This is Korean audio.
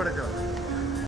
પડે છે